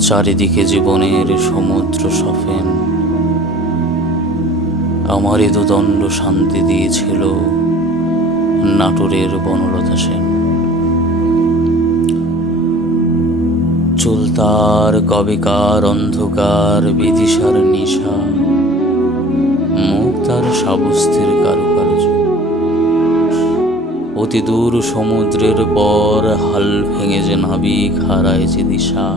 চারিদিকে জীবনের সমুদ্র সফেন। আমার এ দুদণ্ড শান্তি দিয়েছিল নাটোরের বনলতা সেন। চুলতার কবেকার, অন্ধকার, বিদিশার নিশা, মুখ তার সাবস্তির কারুকার্য। অতি দূর সমুদ্রের পর হাল ভেঙে যে নাবিক হারায় যে দিশা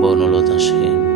বনলতা সেন।